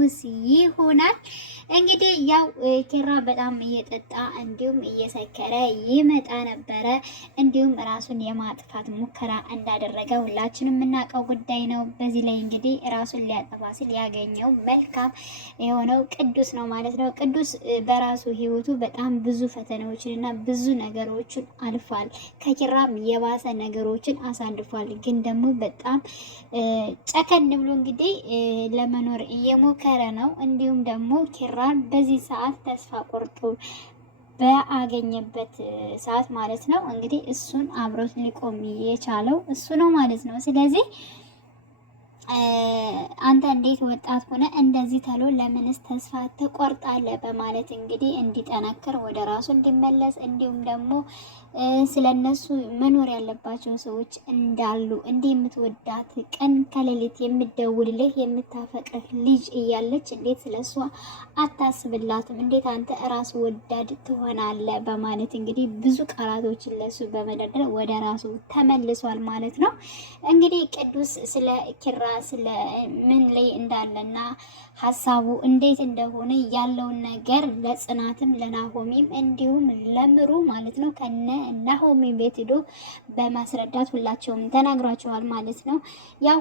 ቅዱስ ይሆናል። እንግዲህ ያው ኪራ በጣም እየጠጣ እንዲሁም እየሰከረ ይመጣ ነበረ። እንዲሁም ራሱን የማጥፋት ሙከራ እንዳደረገ ሁላችንም የምናውቀው ጉዳይ ነው። በዚህ ላይ እንግዲህ ራሱን ሊያጠፋ ሲል ያገኘው መልካም የሆነው ቅዱስ ነው ማለት ነው። ቅዱስ በራሱ ህይወቱ በጣም ብዙ ፈተናዎችን እና ብዙ ነገሮችን አልፏል። ከኪራም የባሰ ነገሮችን አሳልፏል። ግን ደግሞ በጣም ጨከን ብሎ እንግዲህ ለመኖር እየሞከረ ነው። እንዲሁም ደግሞ ኪራን በዚህ ሰዓት ተስፋ ቆርጦ በአገኘበት ሰዓት ማለት ነው እንግዲህ እሱን አብሮት ሊቆም የቻለው እሱ ነው ማለት ነው። ስለዚህ አንተ እንዴት ወጣት ሆነ እንደዚህ ተሎ ለምንስ ተስፋ ትቆርጣለህ? በማለት እንግዲህ እንዲጠነክር ወደ ራሱ እንዲመለስ እንዲሁም ደግሞ ስለነሱ መኖር ያለባቸው ሰዎች እንዳሉ እንዲህ የምትወዳት ቀን ከሌሊት የምትደውልልህ የምታፈቅርህ ልጅ እያለች እንዴት ስለሷ አታስብላትም? እንዴት አንተ ራስ ወዳድ ትሆናለህ? በማለት እንግዲህ ብዙ ቃላቶችን ለሱ በመደርደር ወደ ራሱ ተመልሷል ማለት ነው። እንግዲህ ቅዱስ ስለ ኪራ ስለ ምን ላይ እንዳለና ሀሳቡ እንዴት እንደሆነ ያለውን ነገር ለጽናትም ለናሆሚም እንዲሁም ለምሩ ማለት ነው ከነ ናሆሚ ቤት ሄዶ በማስረዳት ሁላቸውም ተናግሯቸዋል ማለት ነው። ያው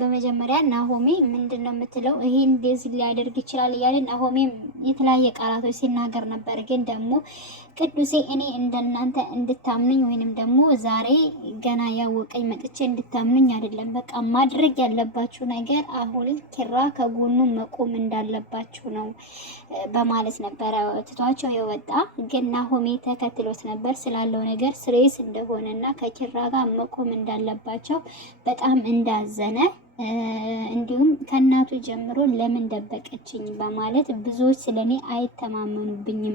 በመጀመሪያ ናሆሚ ምንድነው የምትለው ይሄ እንደዚህ ሊያደርግ ይችላል እያለ ናሆሚ የተለያየ ቃላቶች ሲናገር ነበር። ግን ደግሞ ቅዱሴ እኔ እንደናንተ እንድታምኑኝ ወይንም ደግሞ ዛሬ ገና ያወቀኝ መጥቼ እንድታምኑኝ አይደለም። በቃ ማድረግ ያለባችሁ ነገር አሁን ኪራ ከጎኑ መቆም እንዳለባችሁ ነው በማለት ነበረ ትቷቸው የወጣ። ግን ናሆሜ ተከትሎት ነበር ስላለው ነገር ስሬስ እንደሆነና ከኪራ ጋር መቆም እንዳለባቸው በጣም እንዳዘነ እንዲሁም ከእናቱ ጀምሮ ለምን ደበቀችኝ በማለት ብዙዎች ስለኔ አይተማመኑብኝም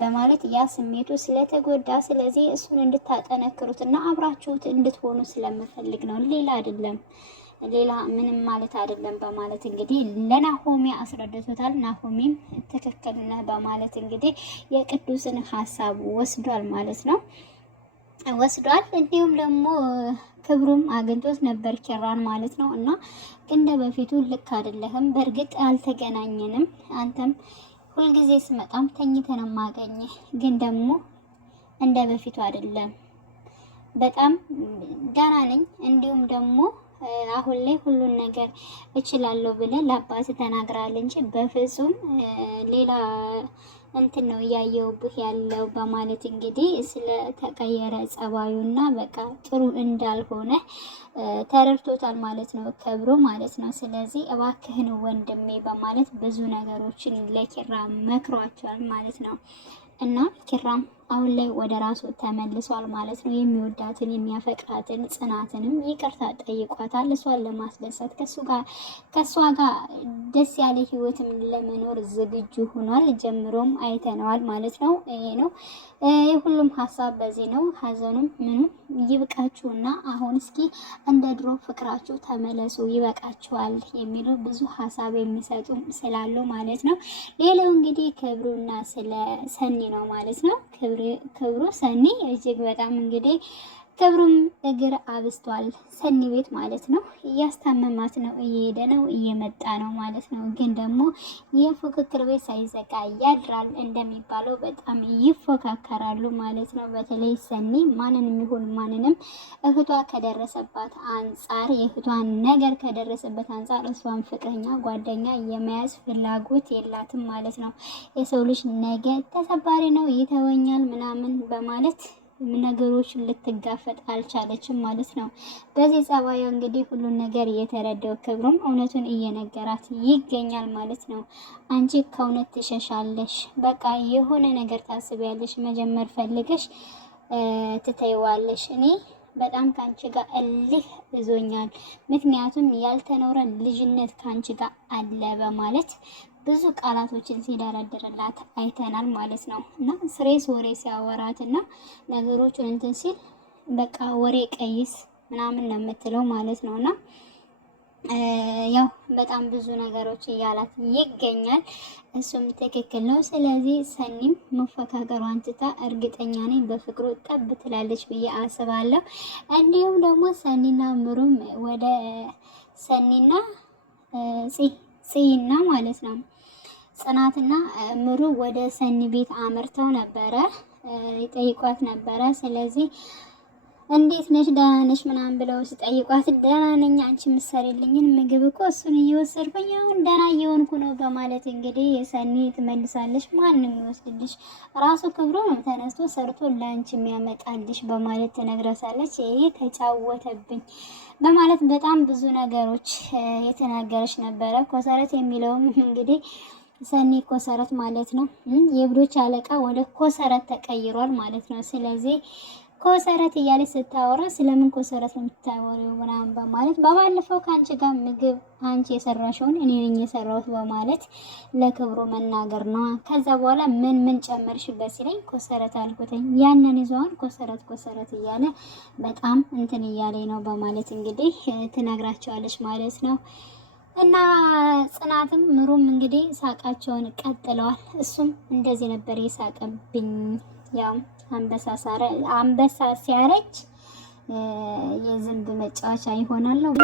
በማለት ያ ስሜቱ ስለተጎዳ ስለዚህ እሱን እንድታጠነክሩትና አብራችሁት እንድትሆኑ ስለምፈልግ ነው፣ ሌላ አይደለም፣ ሌላ ምንም ማለት አይደለም በማለት እንግዲህ ለናሆሚ አስረድቶታል። ናሆሚም ትክክል ነህ በማለት እንግዲህ የቅዱስን ሀሳብ ወስዷል ማለት ነው ወስዷል። እንዲሁም ደግሞ ክብሩም አግኝቶት ነበር ኪራን ማለት ነው። እና እንደ በፊቱ ልክ አይደለህም፣ በእርግጥ አልተገናኘንም፣ አንተም ሁልጊዜ ስመጣም ተኝተን ማገኘህ፣ ግን ደግሞ እንደ በፊቱ አይደለም፣ በጣም ደህና ነኝ፣ እንዲሁም ደግሞ አሁን ላይ ሁሉን ነገር እችላለሁ ብለህ ለአባት ተናግራል እንጂ በፍጹም ሌላ እንትን ነው እያየውብህ ያለው በማለት እንግዲህ ስለተቀየረ ጸባዩና በቃ ጥሩ እንዳልሆነ ተረድቶታል ማለት ነው ክብሩ ማለት ነው። ስለዚህ እባክህን ወንድሜ በማለት ብዙ ነገሮችን ለኪራ መክሯቸዋል ማለት ነው። እና ኪራም አሁን ላይ ወደ ራሱ ተመልሷል ማለት ነው። የሚወዳትን የሚያፈቅራትን ጽናትንም ይቅርታ ጠይቋታል። እሷን ለማስደሰት ከሷ ጋር ደስ ያለ ህይወትም ለመኖር ዝግጁ ሆኗል። ጀምሮም አይተነዋል ማለት ነው። ይሄ ነው የሁሉም ሀሳብ በዚህ ነው። ሀዘኑም ምንም ይብቃችሁና አሁን እስኪ እንደ ድሮ ፍቅራችሁ ተመለሱ፣ ይበቃችኋል የሚሉ ብዙ ሀሳብ የሚሰጡ ስላሉ ማለት ነው። ሌላው እንግዲህ ክብሩና ስለ ሰኒ ነው ማለት ነው። ክብሩ ሰኒ እጅግ በጣም እንግዲህ ክብሩም እግር አብስቷል ሰኒ ቤት ማለት ነው። እያስታመማት ነው፣ እየሄደ ነው፣ እየመጣ ነው ማለት ነው። ግን ደግሞ የፉክክር ቤት ሳይዘጋ ያድራል እንደሚባለው በጣም ይፎካከራሉ ማለት ነው። በተለይ ሰኒ ማንንም ይሁን ማንንም እህቷ ከደረሰባት አንጻር የእህቷን ነገር ከደረሰበት አንጻር እሷን ፍቅረኛ ጓደኛ የመያዝ ፍላጎት የላትም ማለት ነው። የሰው ልጅ ነገ ተሰባሪ ነው ይተወኛል ምናምን በማለት ነገሮችን ልትጋፈጥ አልቻለችም ማለት ነው። በዚህ ጸባዩ እንግዲህ ሁሉን ነገር እየተረዳው ክብሩም እውነቱን እየነገራት ይገኛል ማለት ነው። አንቺ ከእውነት ትሸሻለሽ፣ በቃ የሆነ ነገር ታስቢያለሽ፣ መጀመር ፈልገሽ ትተይዋለሽ። እኔ በጣም ካንቺ ጋር እልህ ይዞኛል፣ ምክንያቱም ያልተኖረ ልጅነት ካንቺ ጋር አለ በማለት ብዙ ቃላቶችን ሲደረድርላት አይተናል ማለት ነው። እና ስሬስ ወሬ ሲያወራትና ነገሮችን እንትን ሲል በቃ ወሬ ቀይስ ምናምን ነው የምትለው ማለት ነውና ያው በጣም ብዙ ነገሮች እያላት ይገኛል። እሱም ትክክል ነው። ስለዚህ ሰኒም መፈካከሯን ትታ እርግጠኛ ነኝ በፍቅሩ ጠብ ትላለች ብዬ አስባለሁ። እንዲሁም ደግሞ ሰኒና ምሩም ወደ ሰኒና ጽይና ማለት ነው ጽናትና ምሩ ወደ ሰኒ ቤት አምርተው ነበረ ይጠይቋት ነበረ። ስለዚህ እንዴት ነሽ ደህና ነሽ ምናምን ብለው ሲጠይቋት ደህና ነኝ አንቺ ምሰሪልኝን ምግብ እኮ እሱን እየወሰድኩኝ አሁን ደህና እየሆንኩ ነው በማለት እንግዲህ ሰኒ ትመልሳለች። ማንም ይወስድልሽ ራሱ ክብሩ ነው ተነስቶ ሰርቶ ላንቺ የሚያመጣልሽ በማለት ትነግረሳለች። ይሄ ተጫወተብኝ በማለት በጣም ብዙ ነገሮች የተናገረች ነበረ። ኮሰረት የሚለውም እንግዲህ ሰኒ ኮሰረት ማለት ነው። የብዶች አለቃ ወደ ኮሰረት ተቀይሯል ማለት ነው። ስለዚህ ኮሰረት እያለች ስታወራ ስለምን ኮሰረት ነው የምታወሪው ምናምን በማለት በባለፈው ከአንቺ ጋር ምግብ አንቺ የሰራሽውን እኔ ነኝ የሰራሁት በማለት ለክብሩ መናገር ነው። ከዛ በኋላ ምን ጨመርሽበት ሲለኝ ኮሰረት አልኩትኝ። ያንን ይዘዋን ኮሰረት እያለ በጣም እንትን እያለኝ ነው በማለት እንግዲህ ትነግራቸዋለች ማለት ነው። እና ጽናትም ምሩም እንግዲህ ሳቃቸውን ቀጥለዋል። እሱም እንደዚህ ነበር የሳቀብኝ ያው አንበሳ ሲያረጅ የዝንብ መጫወቻ ይሆናል ነው።